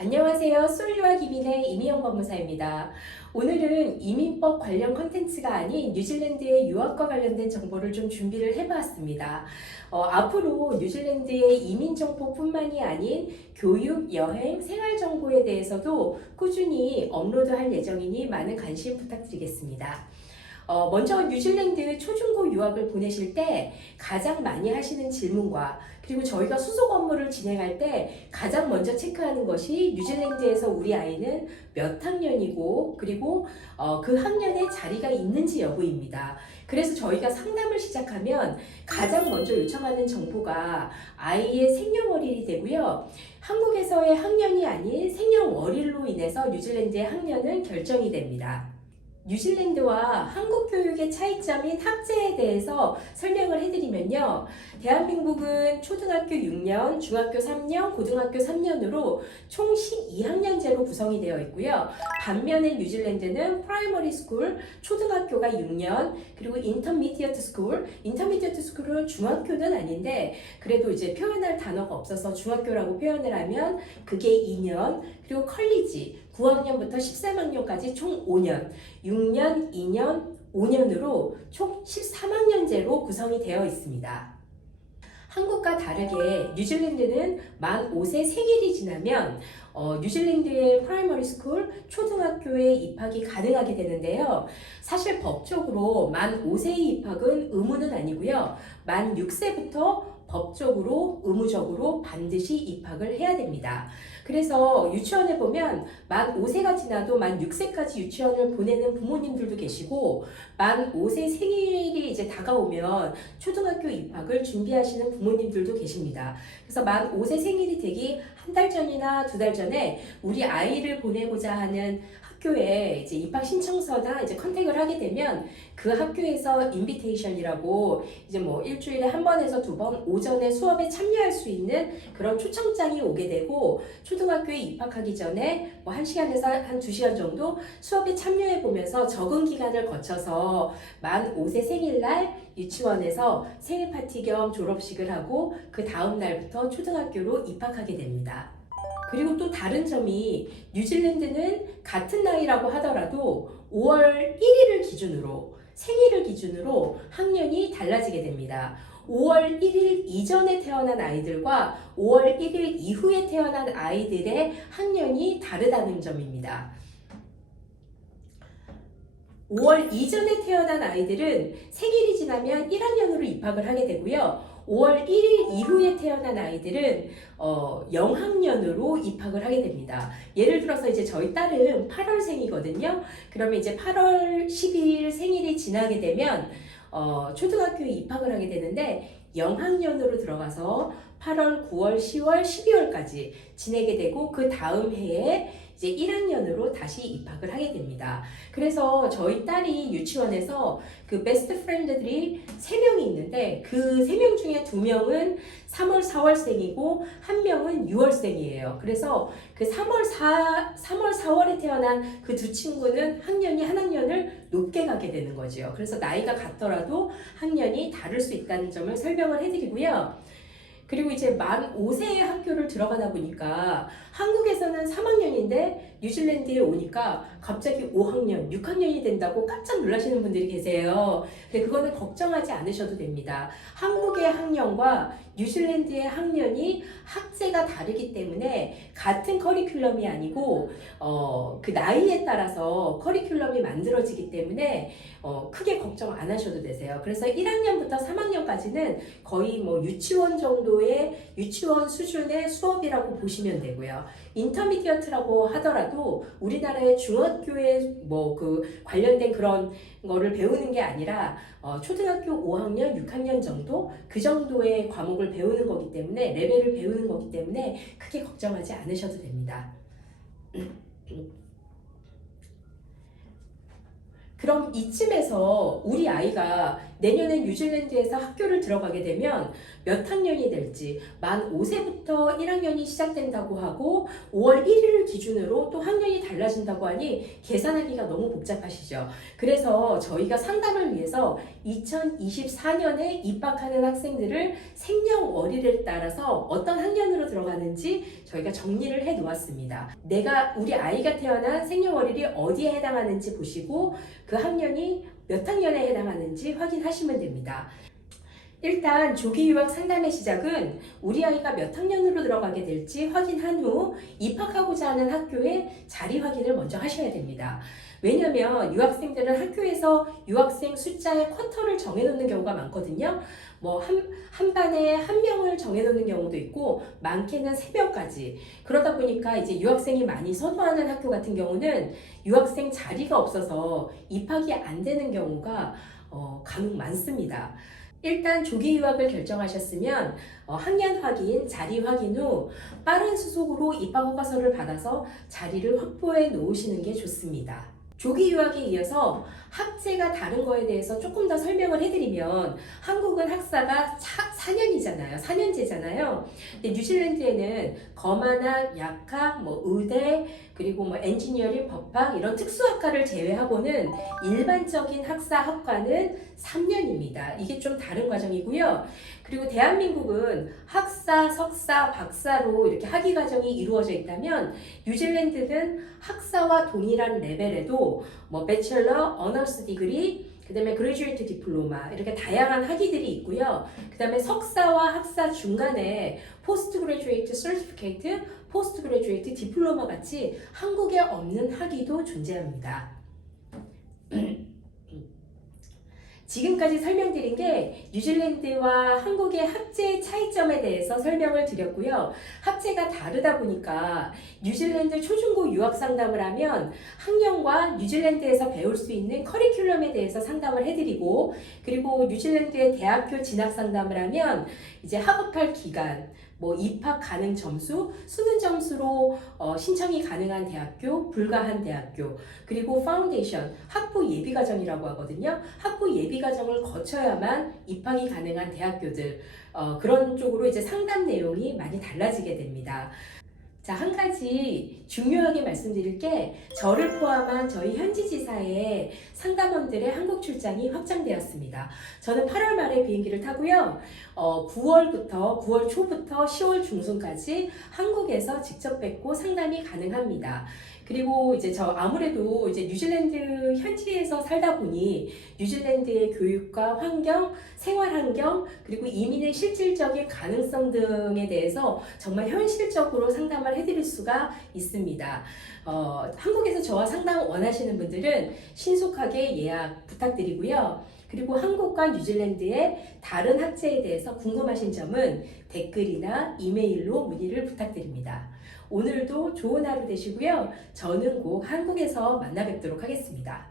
안녕하세요. 솔리와 기빈의 이미영 법무사입니다. 오늘은 이민법 관련 컨텐츠가 아닌 뉴질랜드의 유학과 관련된 정보를 좀 준비를 해봤습니다. 앞으로 뉴질랜드의 이민 정보뿐만이 아닌 교육, 여행, 생활 정보에 대해서도 꾸준히 업로드할 예정이니 많은 관심 부탁드리겠습니다. 먼저 뉴질랜드 초중고 유학을 보내실 때 가장 많이 하시는 질문과 그리고 저희가 수속 업무를 진행할 때 가장 먼저 체크하는 것이 뉴질랜드에서 우리 아이는 몇 학년이고 그리고 그 학년에 자리가 있는지 여부입니다. 그래서 저희가 상담을 시작하면 가장 먼저 요청하는 정보가 아이의 생년월일이 되고요. 한국에서의 학년이 아닌 생년월일로 인해서 뉴질랜드의 학년은 결정이 됩니다. 뉴질랜드와 한국 교육의 차이점인 학제에 대해서 설명을 해드리면요. 대한민국은 초등학교 6년, 중학교 3년, 고등학교 3년으로 총 12학년제로 구성이 되어 있고요. 반면에 뉴질랜드는 프라이머리 스쿨, 초등학교가 6년, 그리고 인터미디어트 스쿨은 중학교는 아닌데 그래도 이제 표현할 단어가 없어서 중학교라고 표현을 하면 그게 2년, 그리고 컬리지 9학년부터 13학년까지 총 5년, 6년, 2년, 5년으로 총 13학년제로 구성이 되어 있습니다. 한국과 다르게 뉴질랜드는 만 5세 생일이 지나면 뉴질랜드의 프라이머리 스쿨, 초등학교에 입학이 가능하게 되는데요. 사실 법적으로 만 5세의 입학은 의무는 아니고요. 만 6세부터 법적으로 의무적으로 반드시 입학을 해야 됩니다. 그래서 유치원에 보면 만 5세가 지나도 만 6세까지 유치원을 보내는 부모님들도 계시고 만 5세 생일이 이제 다가오면 초등학교 입학을 준비하시는 부모님들도 계십니다. 그래서 만 5세 생일이 되기 한 달 전이나 두 달 전에 우리 아이를 보내고자 하는 학교에 이제 입학 신청서나 이제 컨택을 하게 되면 그 학교에서 인비테이션이라고 이제 뭐 일주일에 한 번에서 두 번 오전에 수업에 참여할 수 있는 그런 초청장이 오게 되고 초등학교에 입학하기 전에 뭐 1시간에서 한 2시간 정도 수업에 참여해 보면서 적응 기간을 거쳐서 만 5세 생일날 유치원에서 생일 파티 겸 졸업식을 하고 그 다음 날부터 초등학교로 입학하게 됩니다. 그리고 또 다른 점이 뉴질랜드는 같은 나이라고 하더라도 5월 1일을 기준으로 생일을 기준으로 학년이 달라지게 됩니다. 5월 1일 이전에 태어난 아이들과 5월 1일 이후에 태어난 아이들의 학년이 다르다는 점입니다. 5월 이전에 태어난 아이들은 생일이 지나면 1학년으로 입학을 하게 되고요. 5월 1일 이후에 태어난 아이들은 0학년으로 입학을 하게 됩니다. 예를 들어서 이제 저희 딸은 8월생이거든요. 그러면 이제 8월 12일 생일이 지나게 되면 초등학교에 입학을 하게 되는데 0학년으로 들어가서 8월, 9월, 10월, 12월까지 지내게 되고 그 다음 해에 이제 1학년으로 다시 입학을 하게 됩니다. 그래서 저희 딸이 유치원에서 그 베스트 프렌드들이 3명이 있는데 그 3명 중에 2명은 3월, 4월생이고 1명은 6월생이에요. 그래서 그 3월, 4월에 태어난 그 두 친구는 학년이 한 학년을 높게 가게 되는 거죠. 그래서 나이가 같더라도 학년이 다를 수 있다는 점을 설명을 해드리고요. 그리고 이제 만 5세의 학교를 들어가다 보니까 한국에서는 3학년인데 뉴질랜드에 오니까 갑자기 5학년, 6학년이 된다고 깜짝 놀라시는 분들이 계세요. 근데 그거는 걱정하지 않으셔도 됩니다. 한국의 학년과 뉴질랜드의 학년이 학제가 다르기 때문에 같은 커리큘럼이 아니고 그 나이에 따라서 커리큘럼이 만들어지기 때문에 크게 걱정 안 하셔도 되세요. 그래서 1학년부터 3학년까지는 거의 뭐 유치원 정도의 유치원 수준의 수업이라고 보시면 되고요. 인터미디어트라고 하더라도 우리나라의 중학교에 뭐 그 관련된 그런 거를 배우는 게 아니라 초등학교 5학년, 6학년 정도 그 정도의 과목을 배우는 거기 때문에 레벨을 배우는 거기 때문에 크게 걱정하지 않으셔도 됩니다. 그럼 이쯤에서 우리 아이가 내년에 뉴질랜드에서 학교를 들어가게 되면 몇 학년이 될지 만 5세부터 1학년이 시작된다고 하고 5월 1일을 기준으로 또 학년이 달라진다고 하니 계산하기가 너무 복잡하시죠. 그래서 저희가 상담을 위해서 2024년에 입학하는 학생들을 생년월일에 따라서 어떤 학년으로 들어가는지 저희가 정리를 해 놓았습니다. 내가 우리 아이가 태어난 생년월일이 어디에 해당하는지 보시고 그 학년이 몇 학년에 해당하는지 확인하시면 됩니다. 일단 조기 유학 상담의 시작은 우리 아이가 몇 학년으로 들어가게 될지 확인한 후 입학하고자 하는 학교의 자리 확인을 먼저 하셔야 됩니다. 왜냐하면 유학생들은 학교에서 유학생 숫자의 쿼터를 정해놓는 경우가 많거든요. 한 반에 한 명을 정해놓는 경우도 있고 많게는 3명까지. 그러다 보니까 이제 유학생이 많이 선호하는 학교 같은 경우는 유학생 자리가 없어서 입학이 안 되는 경우가 간혹 많습니다. 일단 조기 유학을 결정하셨으면 학년 확인, 자리 확인 후 빠른 수속으로 입학 허가서를 받아서 자리를 확보해 놓으시는 게 좋습니다. 조기 유학에 이어서 학제가 다른 거에 대해서 조금 더 설명을 해드리면 한국은 학사가 4년이잖아요. 4년제잖아요. 근데 뉴질랜드에는 거만학, 약학, 의대, 그리고 엔지니어링, 법학 이런 특수학과를 제외하고는 일반적인 학사 학과는 3년입니다. 이게 좀 다른 과정이고요. 그리고 대한민국은 학사, 석사, 박사로 이렇게 학위 과정이 이루어져 있다면 뉴질랜드는 학사와 동일한 레벨에도 배첼러, 어너스 디그리, 그 다음에 그레주에이트 디플로마 이렇게 다양한 학위들이 있고요. 그 다음에 석사와 학사 중간에 포스트 그레주에이트 서티피케이트, 포스트 그레주에이트 디플로마 같이 한국에 없는 학위도 존재합니다. 지금까지 설명드린 게 뉴질랜드와 한국의 학제 차이점에 대해서 설명을 드렸고요. 학제가 다르다 보니까 뉴질랜드 초중고 유학 상담을 하면 학년과 뉴질랜드에서 배울 수 있는 커리큘럼에 대해서 상담을 해드리고, 그리고 뉴질랜드의 대학교 진학 상담을 하면 이제 학업할 기간, 입학 가능 점수, 수능 점수로 신청이 가능한 대학교, 불가한 대학교, 그리고 파운데이션, 학부 예비 과정이라고 하거든요. 학부 예비 과정을 거쳐야만 입학이 가능한 대학교들, 그런 쪽으로 이제 상담 내용이 많이 달라지게 됩니다. 자, 한 가지 중요하게 말씀드릴 게 저를 포함한 저희 현지 지사의 상담원들의 한국 출장이 확정되었습니다. 저는 8월 말에 비행기를 타고요. 9월 초부터 10월 중순까지 한국에서 직접 뵙고 상담이 가능합니다. 그리고 이제 아무래도 이제 뉴질랜드 현지에서 살다 보니 뉴질랜드의 교육과 환경, 생활 환경, 그리고 이민의 실질적인 가능성 등에 대해서 정말 현실적으로 상담을 해드릴 수가 있습니다. 한국에서 저와 상담 원하시는 분들은 신속하게 예약 부탁드리고요. 그리고 한국과 뉴질랜드의 다른 학제에 대해서 궁금하신 점은 댓글이나 이메일로 문의를 부탁드립니다. 오늘도 좋은 하루 되시고요. 저는 곧 한국에서 만나 뵙도록 하겠습니다.